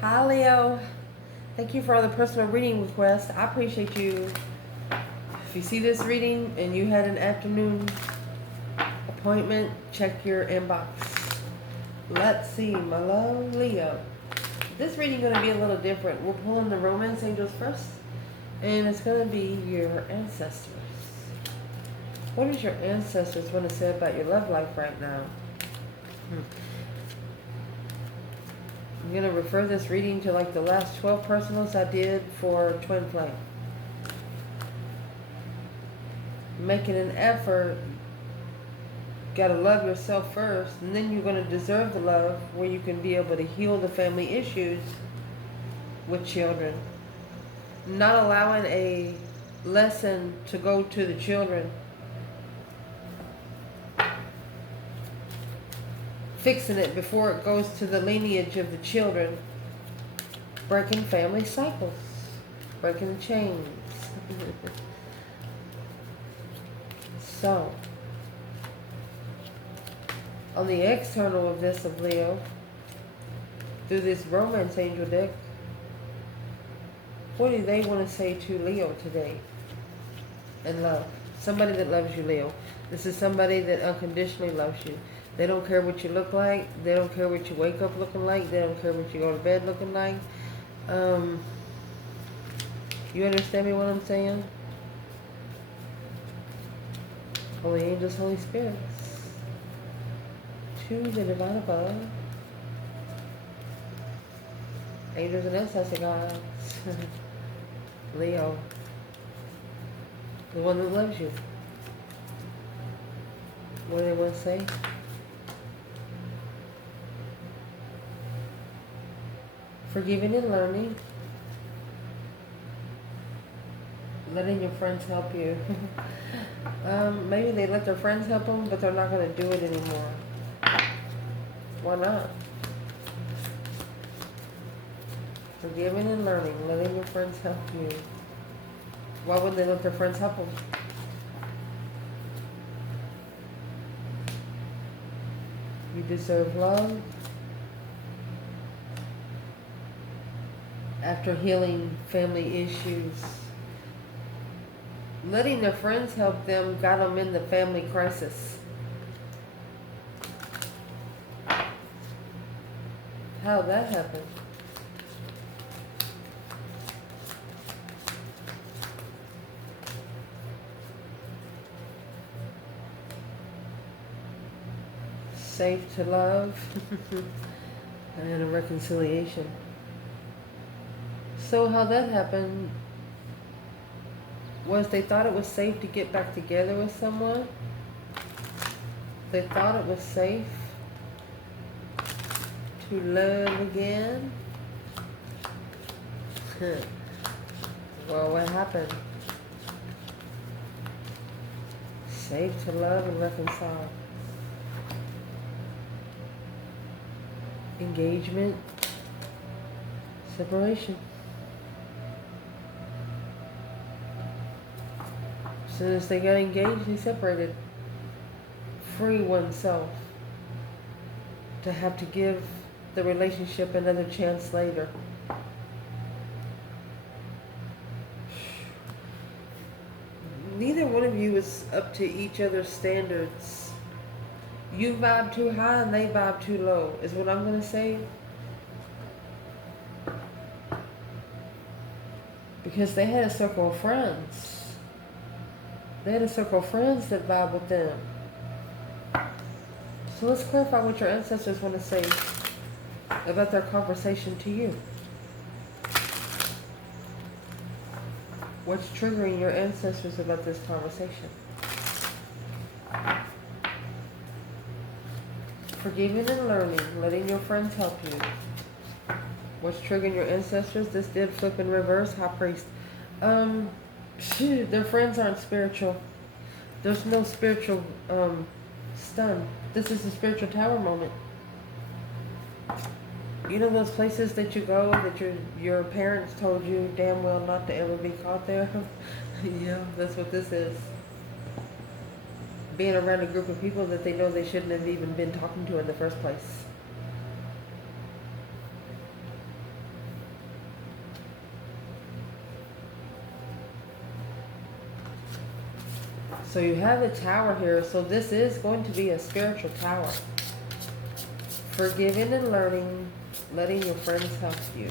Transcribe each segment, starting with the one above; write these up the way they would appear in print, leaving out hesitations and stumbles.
Hi Leo. Thank you for all the personal reading requests. I appreciate you. If you see this reading and you had an afternoon appointment, check your inbox. Let's see, my love Leo. This reading is going to be a little different. We're pulling the romance angels first, and it's going to be your ancestors. What does your ancestors want to say about your love life right now? I'm going to refer this reading to like the last 12 personals I did for Twin Flame. Making an effort, got to love yourself first, and then you're going to deserve the love where you can be able to heal the family issues with children. Not allowing a lesson to go to the children. Fixing it before it goes to the lineage of the children. Breaking family cycles. Breaking the chains. So, on the external of this of Leo, through this romance angel deck, what do they want to say to Leo today in love? Somebody that loves you, Leo. This is somebody that unconditionally loves you. They don't care what you look like. They don't care what you wake up looking like. They don't care what you go to bed looking like. You understand me what I'm saying? Holy angels, Holy spirits. To the divine above. Angels and ancestor gods. Leo. The one that loves you. What do they want to say? Forgiving and learning. Letting your friends help you. Maybe they let their friends help them, but they're not going to do it anymore. Why not? Forgiving and learning. Letting your friends help you. Why would they let their friends help them? You deserve love. After healing family issues. Letting their friends help them got them in the family crisis. How'd that happen? Safe to love. And a reconciliation. So how that happened was they thought it was safe to get back together with someone. They thought it was safe to love again. Well, what happened? Safe to love and reconcile. Engagement. Separation. As soon as they got engaged, they separated. Free oneself to have to give the relationship another chance later. Neither one of you is up to each other's standards. You vibe too high and they vibe too low, is what I'm going to say. Because they had a circle of friends. They had a circle of friends that vibe with them. So let's clarify what your ancestors want to say about their conversation to you. What's triggering your ancestors about this conversation? Forgiving and learning, letting your friends help you. What's triggering your ancestors? This did flip in reverse, High Priest. Their friends aren't spiritual. There's no spiritual stun. This is a spiritual tower moment. You know those places that you go that your parents told you damn well not to ever be caught there? Yeah, that's what this is. Being around a group of people that they know they shouldn't have even been talking to in the first place. So you have the tower here. So this is going to be a spiritual tower. Forgiving and learning, letting your friends help you.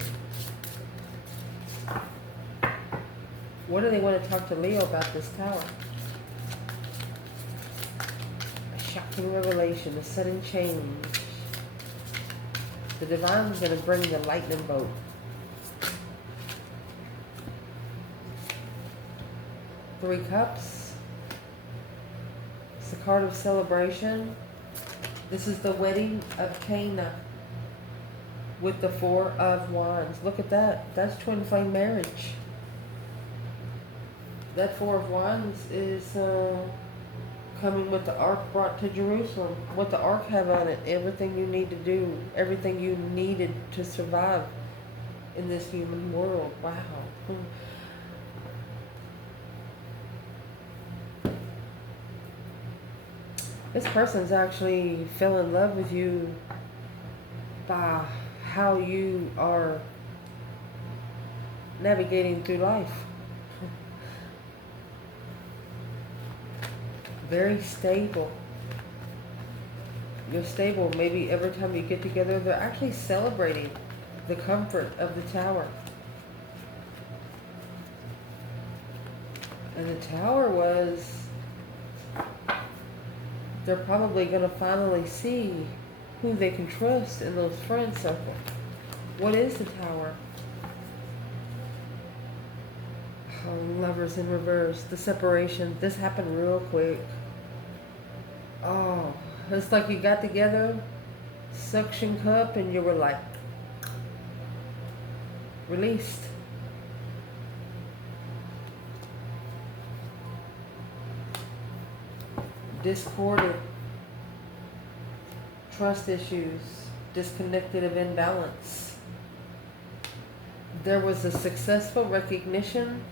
What do they want to talk to Leo about this tower? A shocking revelation, a sudden change. The divine is going to bring the lightning bolt. Three Cups. It's the card of celebration. This is the wedding of Cana with the Four of Wands. Look at that. That's twin flame marriage. That Four of Wands is coming with the ark brought to Jerusalem. What the ark have on it? Everything you need to do. Everything you needed to survive in this human world. Wow. This person's actually fell in love with you by how you are navigating through life. Very stable. You're stable. Maybe every time you get together, they're actually celebrating the comfort of the tower. And the tower was... they're probably going to finally see who they can trust in those friend circle. What is the tower? Oh, Lovers in reverse. The separation. This happened real quick. Oh, it's like you got together, suction cup, and you were like released. Discorded, trust issues, disconnected of imbalance. There was a successful recognition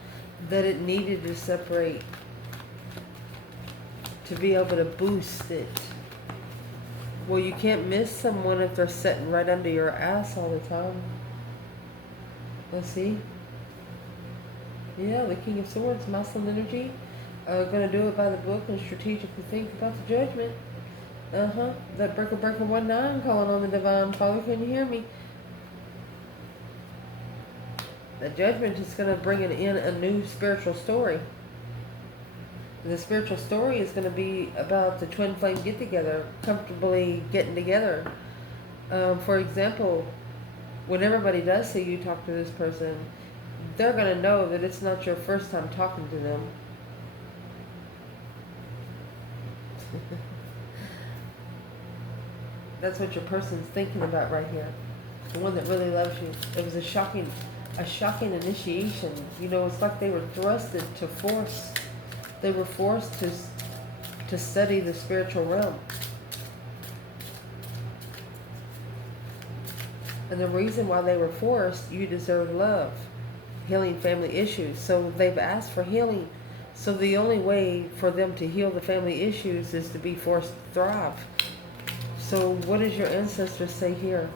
that it needed to separate to be able to boost it. Well, you can't miss someone if they're sitting right under your ass all the time. Let's see. Yeah, the King of Swords, masculine energy. Going to do it by the book and strategically think about the judgment. That breaker 19 calling on the divine. Father, can you hear me? The judgment is going to bring in a new spiritual story. The spiritual story is going to be about the twin flame get together, comfortably getting together. For example, when everybody does see you talk to this person, they're going to know that it's not your first time talking to them. That's what your person's thinking about right here. The one that really loves you. It was a shocking initiation. You know, it's like they were thrusted to force. They were forced to study the spiritual realm. And the reason why they were forced, you deserve love. Healing family issues. So they've asked for healing. So the only way for them to heal the family issues is to be forced to thrive. So what does your ancestors say here?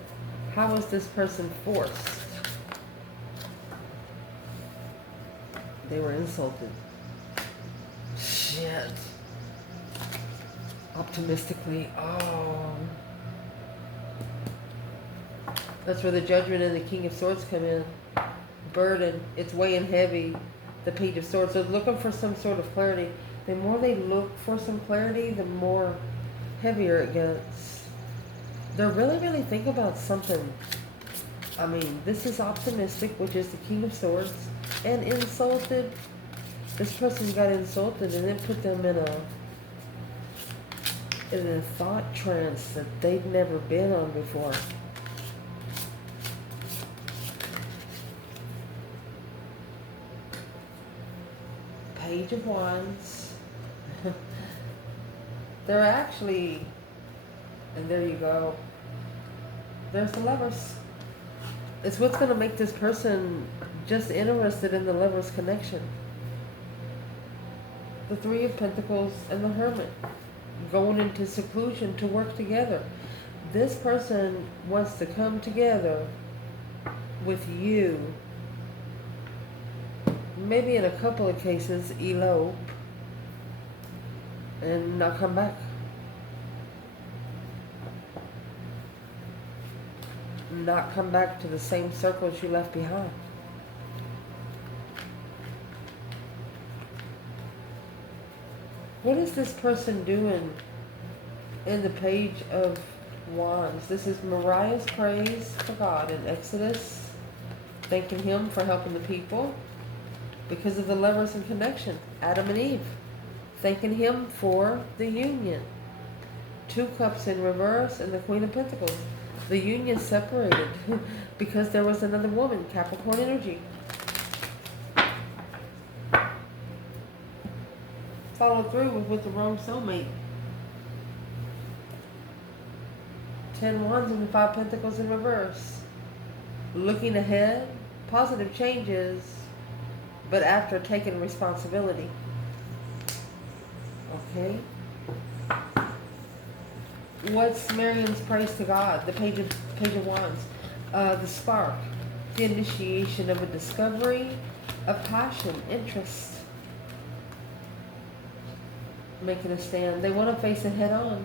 How was this person forced? They were insulted. Shit. Optimistically. Oh. That's where the judgment and the King of Swords come in. Burden. It's weighing heavy. The Page of Swords. So looking for some sort of clarity. The more they look for some clarity, the more heavier it gets. They're really think about something. I mean, this is optimistic, which is the King of Swords, and insulted. This person got insulted and it put them in a thought trance that they'd never been on before. Page of Wands. They're actually, and there you go. There's the Lovers. It's what's going to make this person just interested in the Lovers connection. The Three of Pentacles and the Hermit. Going into seclusion to work together. This person wants to come together with you. Maybe in a couple of cases, elope. and not come back. Not come back to the same circles you left behind. What is this person doing in the Page of Wands? This is Mariah's praise for God in Exodus, thanking Him for helping the people because of the lovers in connection, Adam and Eve, thanking Him for the union. Two Cups in reverse and the Queen of Pentacles. The union separated because there was another woman, Capricorn energy. Follow through with the wrong soulmate. 10 Wands and the 5 Pentacles in reverse. Looking ahead, positive changes, but after taking responsibility. Okay. What's Miriam's praise to God? The Page of Wands. The spark. The initiation of a discovery of passion, interest. Making a stand. They want to face it head on.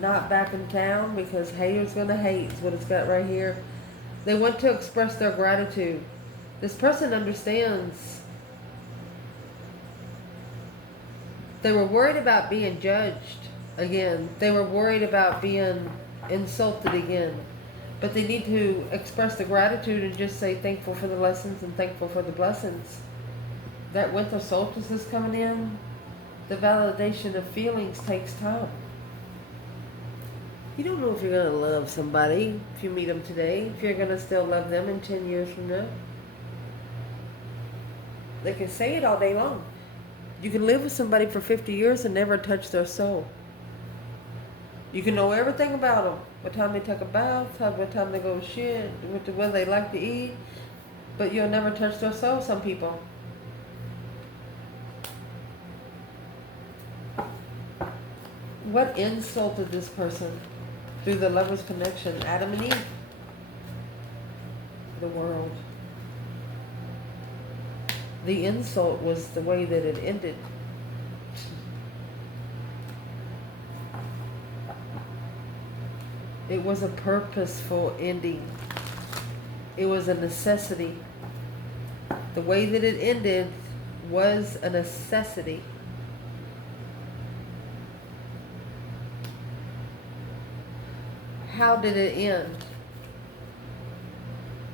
Not backing down because haters gonna hate is what it's got right here. They want to express their gratitude. This person understands. They were worried about being judged again. They were worried about being insulted again. But they need to express the gratitude and just say thankful for the lessons and thankful for the blessings. That winter solstice is coming in. The validation of feelings takes time. You don't know if you're going to love somebody if you meet them today, if you're going to still love them in 10 years from now. They can say it all day long. You can live with somebody for 50 years and never touch their soul. You can know everything about them. What time they take a bath, what time they go to shit, what they like to eat. But you'll never touch their soul, some people. What insulted this person through the lover's connection? Adam and Eve. The world. The insult was the way that it ended. It was a purposeful ending. It was a necessity. The way that it ended was a necessity. How did it end?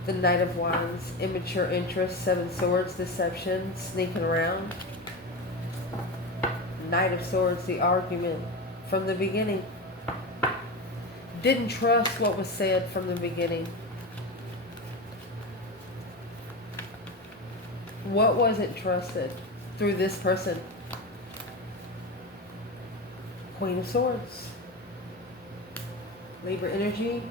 The Knight of Wands, immature interest, 7 Swords, deception, sneaking around. Knight of Swords, the argument from the beginning. Didn't trust what was said from the beginning. What wasn't trusted through this person? Queen of Swords. Libra energy.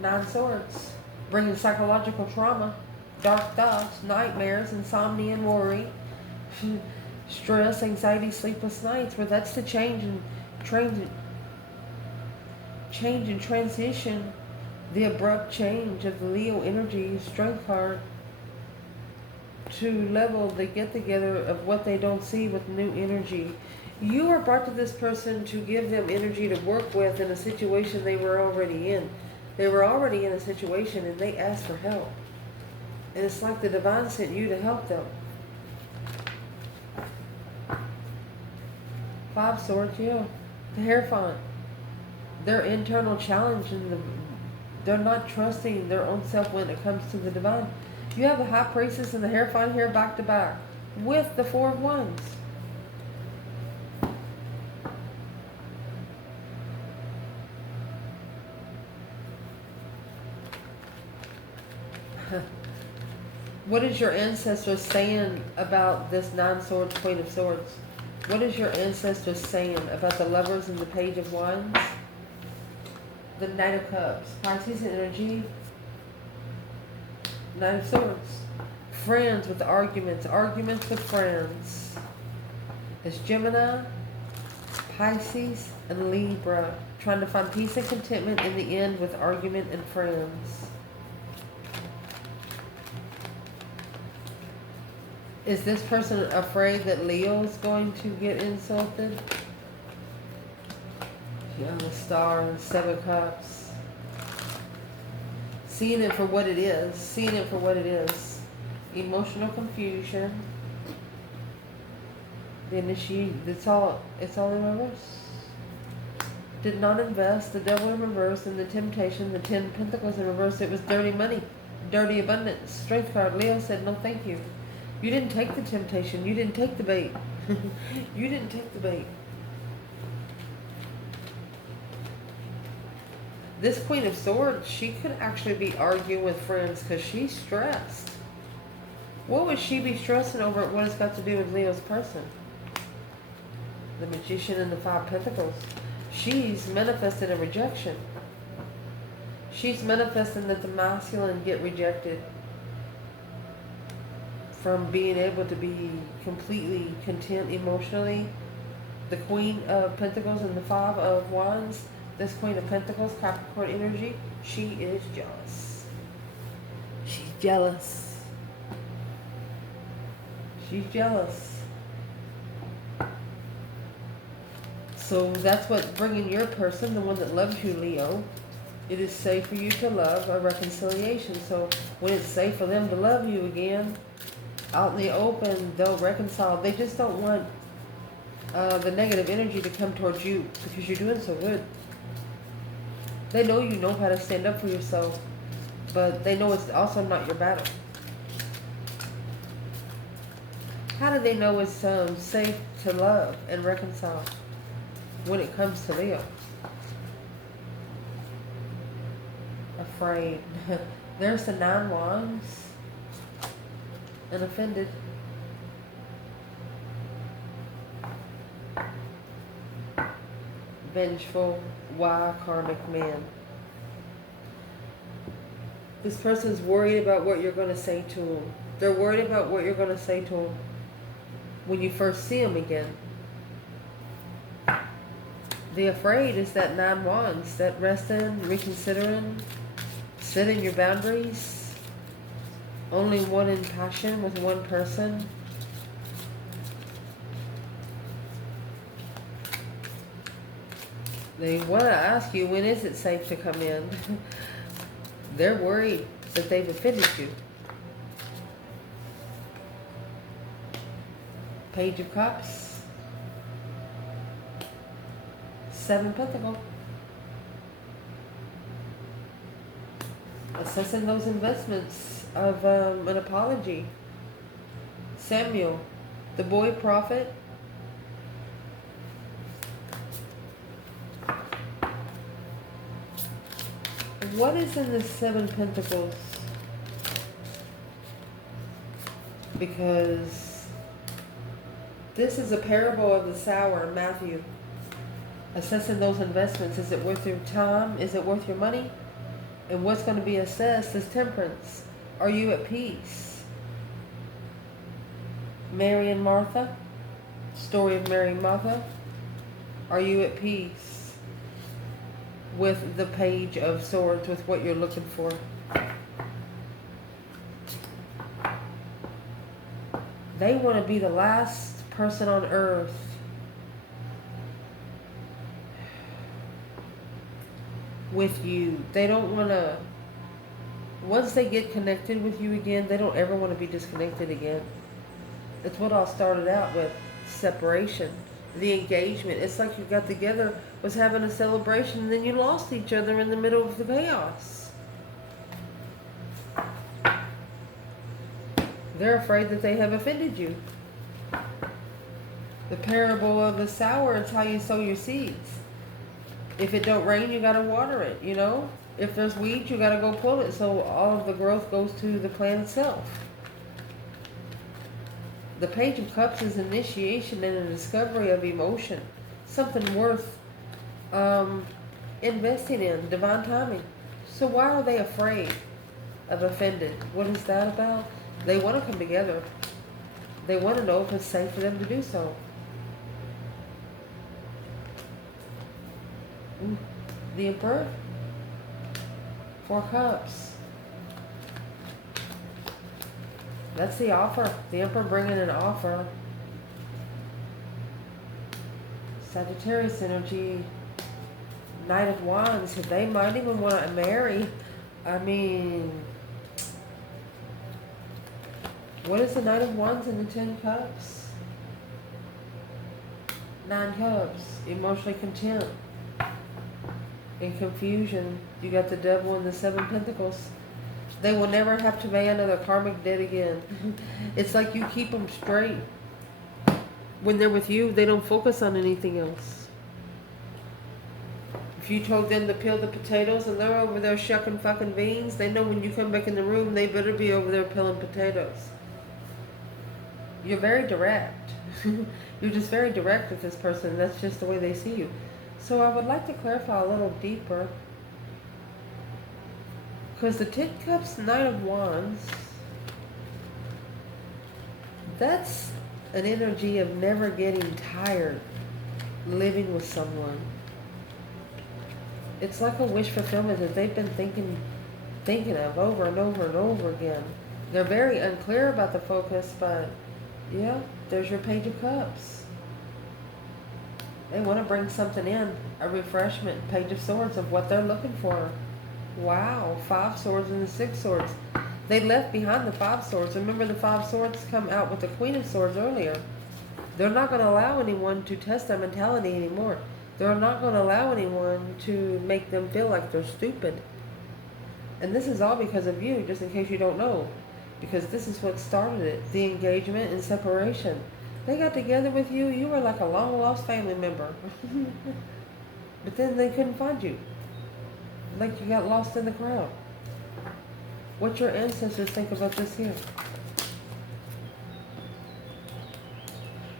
9 Swords. Bringing psychological trauma, dark thoughts, nightmares, insomnia and worry, stress, anxiety, sleepless nights. Where that's the change and transition, the abrupt change of the Leo energy, strength card, to level the get together of what they don't see with new energy. You are brought to this person to give them energy to work with in a situation they were already in. They were already in a situation and they asked for help. And it's like the divine sent you to help them. 5 Swords, yeah. The Hierophant. Their internal challenge and they're not trusting their own self when it comes to the divine. You have the High Priestess and the Hierophant here back to back with the 4 of Wands. What is your ancestor saying about this 9 Swords, Queen of Swords? What is your ancestor saying about the lovers and the Page of Wands? The Knight of Cups, Pisces energy, Knight of Swords. Friends with arguments with friends. It's Gemini, Pisces, and Libra. Trying to find peace and contentment in the end with argument and friends. Is this person afraid that Leo's going to get insulted? Yeah, the Star and 7 Cups. Seeing it for what it is. Seeing it for what it is. Emotional confusion. The initiate. It's all in reverse. Did not invest. The Devil in reverse, and the temptation. The 10 Pentacles in reverse. It was dirty money. Dirty abundance. Strength card. Leo said no thank you. You didn't take the temptation. You didn't take the bait. You didn't take the bait. This Queen of Swords, she could actually be arguing with friends because she's stressed. What would she be stressing over? What it's got to do with Leo's person? The Magician and the 5 Pentacles. She's manifested a rejection. She's manifesting that the masculine get rejected from being able to be completely content emotionally. The Queen of Pentacles and the 5 of Wands. This Queen of Pentacles, Capricorn energy, she is jealous. She's jealous. She's jealous. So that's what bringing your person, the one that loves you, Leo. It is safe for you to love a reconciliation. So when it's safe for them to love you again, out in the open, they'll reconcile. They just don't want the negative energy to come towards you because you're doing so good. They know you know how to stand up for yourself, but they know it's also not your battle. How do they know it's safe to love and reconcile when it comes to Leo? Afraid. There's the 9 Wands and offended. Vengeful. Why karmic man? This person's worried about what you're going to say to them. They're worried about what you're going to say to them when you first see them again. The afraid is that 9 Wands, that resting, reconsidering, setting your boundaries, only one in passion with one person. They want to ask you, when is it safe to come in? They're worried that they've offended you. Page of Cups. 7 Pentacles. Assessing those investments of an apology. Samuel, the boy prophet. What is in the 7 Pentacles? Because this is a parable of the sower, Matthew. Assessing those investments. Is it worth your time? Is it worth your money? And what's going to be assessed is temperance. Are you at peace? Mary and Martha. Story of Mary and Martha. Are you at peace with the Page of Swords, with what you're looking for? They want to be the last person on earth with you. They don't want to, once they get connected with you again, they don't ever want to be disconnected again. It's what all started out with, separation. The engagement. It's like you got together, was having a celebration, and then you lost each other in the middle of the chaos. They're afraid that they have offended you. The parable of the sower is how you sow your seeds. If it don't rain, you got to water it, you know. If there's weeds, you got to go pull it so all of the growth goes to the plant itself. The Page of Cups is initiation and a discovery of emotion. Something worth investing in. Divine timing. So why are they afraid of offended? What is that about? They want to come together. They want to know if it's safe for them to do so. The Emperor. 4 Cups. That's the offer. The Emperor bringing an offer. Sagittarius energy. Knight of Wands. They might even want to marry. I mean, what is the Knight of Wands in the 10 Cups? 9 Cups. Emotionally content. In confusion. You got the Devil and the 7 Pentacles. They will never have to pay another karmic debt again. It's like you keep them straight. When they're with you, they don't focus on anything else. If you told them to peel the potatoes and they're over there shucking fucking beans, they know when you come back in the room, they better be over there peeling potatoes. You're very direct. You're just very direct with this person. That's just the way they see you. So I would like to clarify a little deeper. Because the 10 Cups, Knight of Wands, that's an energy of never getting tired living with someone. It's like a wish fulfillment that they've been thinking of over and over and over again. They're very unclear about the focus, but yeah, there's your Page of Cups. They want to bring something in, a refreshment, Page of Swords of what they're looking for. Wow, 5 Swords and the 6 Swords. They left behind the 5 Swords. Remember, the 5 Swords come out with the Queen of Swords earlier. They're not going to allow anyone to test their mentality anymore. They're not going to allow anyone to make them feel like they're stupid. And this is all because of you, just in case you don't know. Because this is what started it, the engagement and separation. They got together with you. You were like a long-lost family member. But then they couldn't find you. Like you got lost in the crowd. What your ancestors think about this here?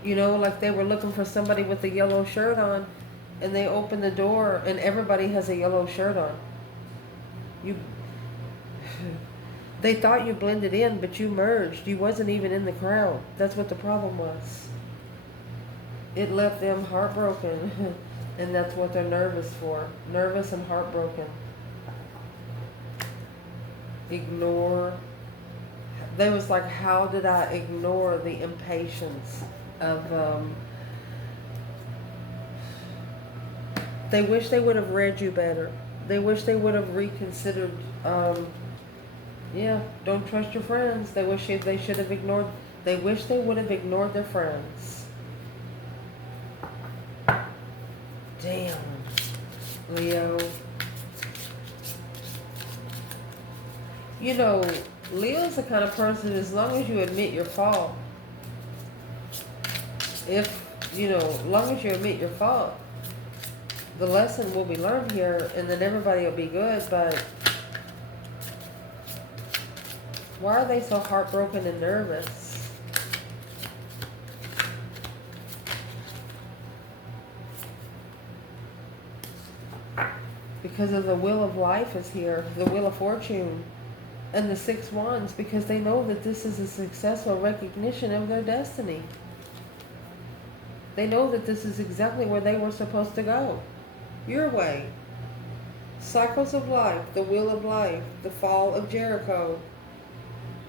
You know, like they were looking for somebody with a yellow shirt on, and they opened the door and everybody has a yellow shirt on. They thought you blended in, but you merged. You wasn't even in the crowd. That's what the problem was. It left them heartbroken. And that's what they're nervous for. Nervous and heartbroken. Ignore. They was like, how did I ignore the impatience of... They wish they would have read you better. They wish they would have reconsidered... yeah, don't trust your friends. They wish they should have ignored... They wish they would have ignored their friends. Damn, Leo. You know, Leo's the kind of person, as long as you admit your fault, as long as you admit your fault, the lesson will be learned here, and then everybody will be good. But why are they so heartbroken and nervous? Because of the Wheel of Life is here, the Wheel of Fortune, and the 6 Wands, because they know that this is a successful recognition of their destiny. They know that this is exactly where they were supposed to go. Your way. Cycles of life, the Wheel of Life, the fall of Jericho.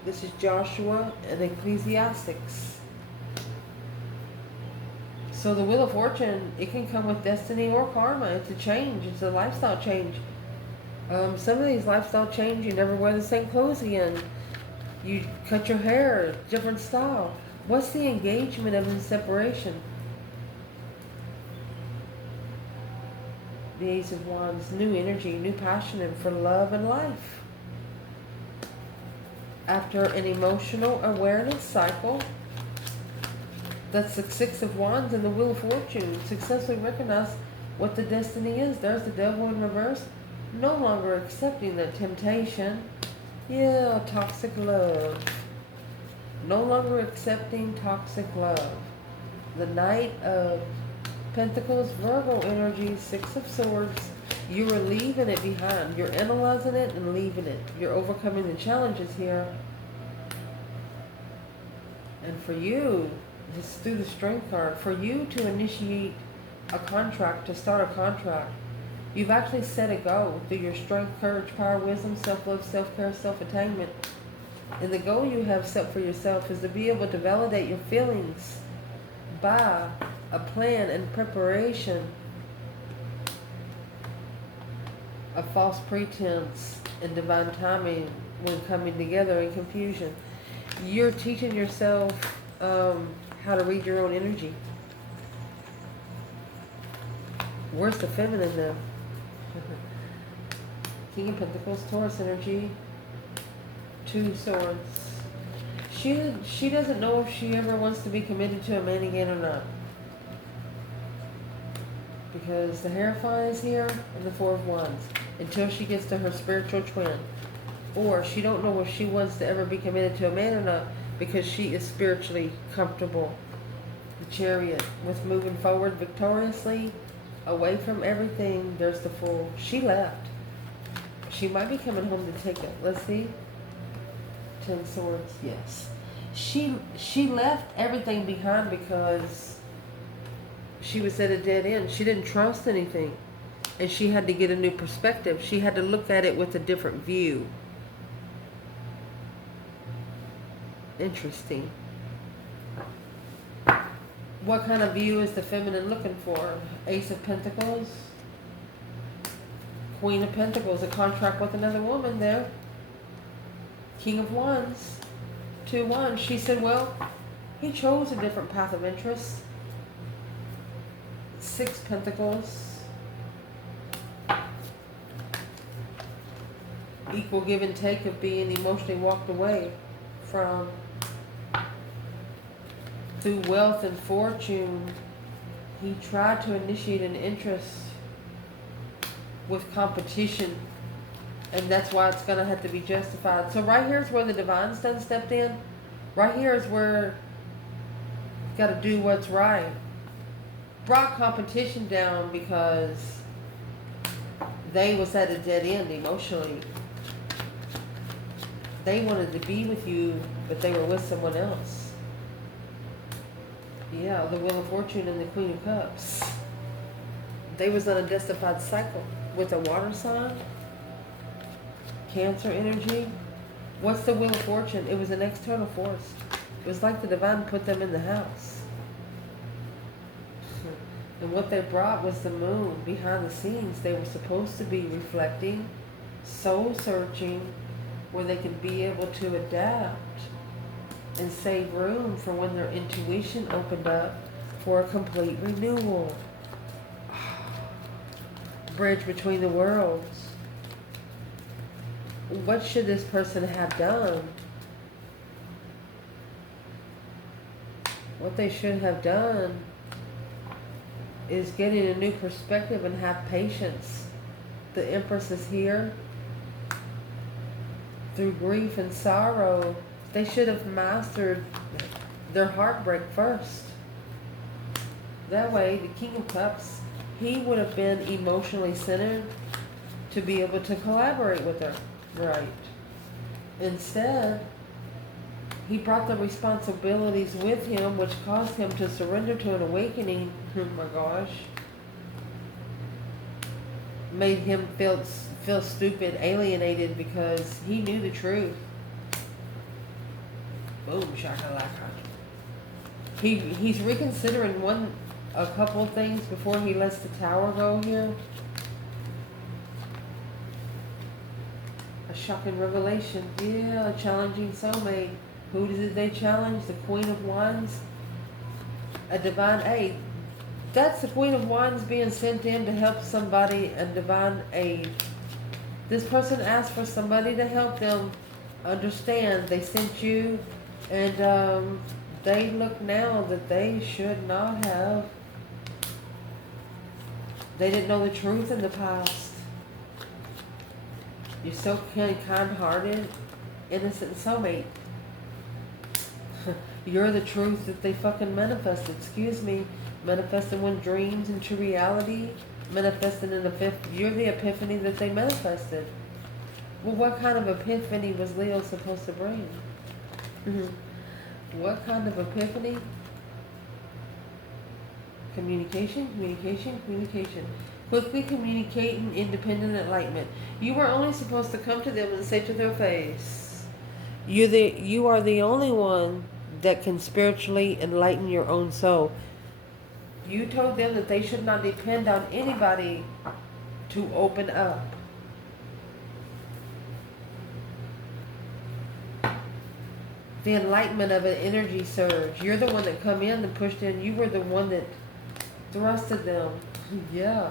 This is Joshua and Ecclesiastics. So the Wheel of Fortune, it can come with destiny or karma. It's a change. It's a lifestyle change. Some of these lifestyle change, you never wear the same clothes again. You cut your hair, different style. What's the engagement of the separation? The Ace of Wands, new energy, new passion for love and life. After an emotional awareness cycle, that's the 6 of Wands and the Wheel of Fortune. Successfully recognize what the destiny is. There's the Devil in reverse. No longer accepting the temptation. Yeah, toxic love. No longer accepting toxic love. The Knight of Pentacles, Virgo energy, 6 of Swords. You are leaving it behind. You're analyzing it and leaving it. You're overcoming the challenges here. And for you, this is through the Strength card, for you to initiate a contract, to start a contract, you've actually set a go through your strength, courage, power, wisdom, self-love, self-care, self-attainment. And the goal you have set for yourself is to be able to validate your feelings by a plan and preparation of false pretense and divine timing when coming together in confusion. You're teaching yourself how to read your own energy. Where's the feminine then? King of Pentacles, Taurus energy, Two Swords. She doesn't know if she ever wants to be committed to a man again or not. Because the Hierophant is here and the Four of Wands. Until she gets to her spiritual twin. Or she don't know if she wants to ever be committed to a man or not because she is spiritually comfortable. The Chariot, with moving forward victoriously, away from everything. There's the Fool. She left. She might be coming home to take it. Let's see. Ten Swords. Yes. She left everything behind because she was at a dead end. She didn't trust anything. And she had to get a new perspective. She had to look at it with a different view. Interesting. What kind of view is the feminine looking for? Ace of Pentacles. Queen of Pentacles. A contract with another woman there. King of Wands. Two Wands. She said, well, he chose a different path of interest. Six Pentacles. Equal give and take of being emotionally walked away from. Through wealth and fortune, he tried to initiate an interest with competition, and that's why it's going to have to be justified. So right here is where the Divine's done stepped in. Right here is where you got to do what's right. Brought competition down because they was at a dead end emotionally. They wanted to be with you, but they were with someone else. Yeah, the Wheel of Fortune and the Queen of Cups. They was on a justified cycle with a water sign. Cancer energy. What's the Wheel of Fortune? It was an external force. It was like the Divine put them in the house. And what they brought was the Moon. Behind the scenes, they were supposed to be reflecting, soul searching, where they could be able to adapt and save room for when their intuition opened up for a complete renewal. Bridge between the worlds. What should this person have done? What they should have done is getting a new perspective and have patience. The Empress is here. Through grief and sorrow, they should have mastered their heartbreak first. That way, the King of Cups, he would have been emotionally centered to be able to collaborate with her. Right. Instead, he brought the responsibilities with him, which caused him to surrender to an awakening. Oh my gosh. Made him feel stupid, alienated, because he knew the truth. Boom, shakalaka. He's reconsidering a couple of things before he lets the Tower go here. A shocking revelation. Yeah, a challenging soulmate. Who did they challenge? The Queen of Wands. A divine aid. That's the Queen of Wands being sent in to help somebody, a divine aid. This person asked for somebody to help them understand. They sent you, and they look now that they should not have. They didn't know the truth in the past. You're so kind-hearted, innocent soulmate. You're the truth that they fucking manifested. Excuse me. Manifesting one dreams into reality. Manifesting in the fifth. You're the epiphany that they manifested. Well, what kind of epiphany was Leo supposed to bring? What kind of epiphany? Communication, communication, communication. Quickly communicating independent enlightenment. You were only supposed to come to them and say to their face, You are the only one that can spiritually enlighten your own soul. You told them that they should not depend on anybody to open up. The enlightenment of an energy surge. You're the one that come in and pushed in. You were the one that thrusted them. Yeah.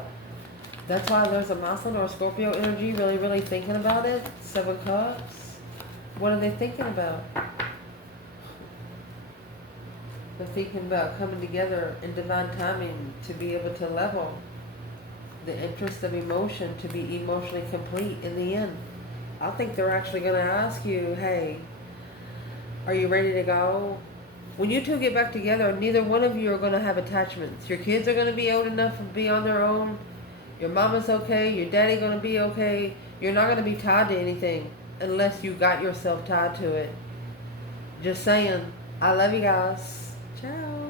That's why there's a Muslim or a Scorpio energy really, really thinking about it. 7 Cups. What are they thinking about? They're thinking about coming together in divine timing to be able to level the interest of emotion, to be emotionally complete in the end. I think they're actually going to ask you, hey, are you ready to go? When you two get back together, neither one of you are going to have attachments. Your kids are going to be old enough to be on their own. Your mama's okay. Your daddy going to be okay. You're not going to be tied to anything unless you got yourself tied to it. Just saying. I love you guys. Ciao.